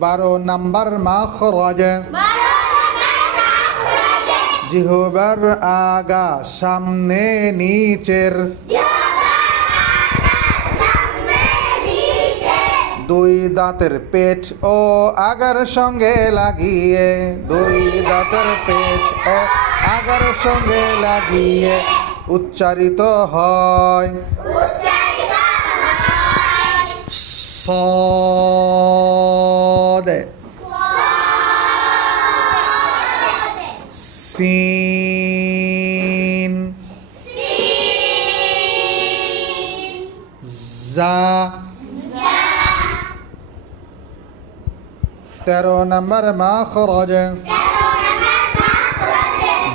12 number মাখরাজ জিহ্বার আগা সামনে নিচের দুই দাঁতের পেট ও আগার সঙ্গে লাগিয়ে দুই দাঁতের পেট ও আগার সঙ্গে লাগিয়ে উচ্চারিত হয় صاد سين زا 13 নম্বর মাখরাজ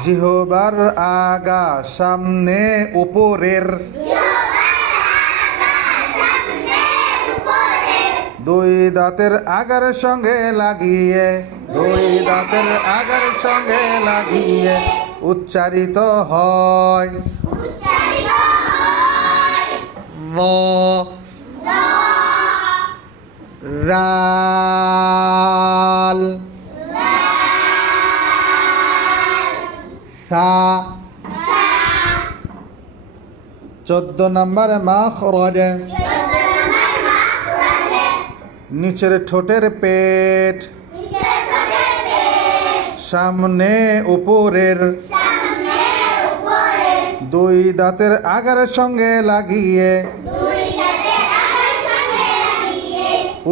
জিহ্বার আগা সামনে উপরের দুই দাঁতের আগার সঙ্গে লাগিয়ে দুই দাঁতের আগার সঙ্গে লাগিয়ে উচ্চারিত হয় ল রাল সা 14 নম্বর মাখরাজ নিচের ঠোঁটের পেট সামনে উপরের দুই দাঁতের আগার সঙ্গে লাগিয়ে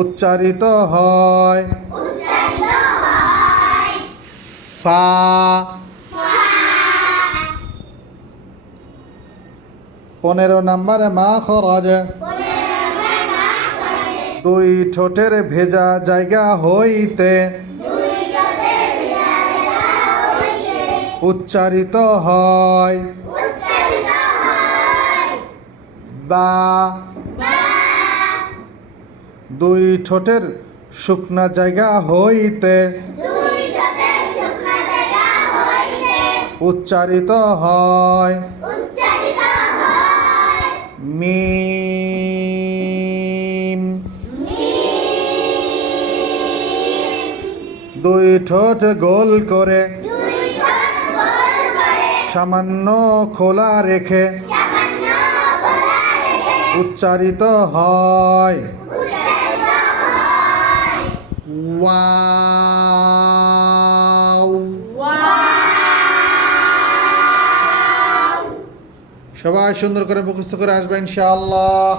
উচ্চারিত হয় ফা 15 নম্বর মাখরাজ দুই ঠোঁটের ভেজা জায়গা হইতে উচ্চারিত হয় বা দুই ঠোঁটের শুকনা জায়গা হইতে উচ্চারিত হয় মিম দুই ঠোঁট গোল করে সামান্য খোলা রেখে উচ্চারিত হয় ওয়াও সবাই সুন্দর করে মুখস্থ করে আসবে ইনশাআল্লাহ।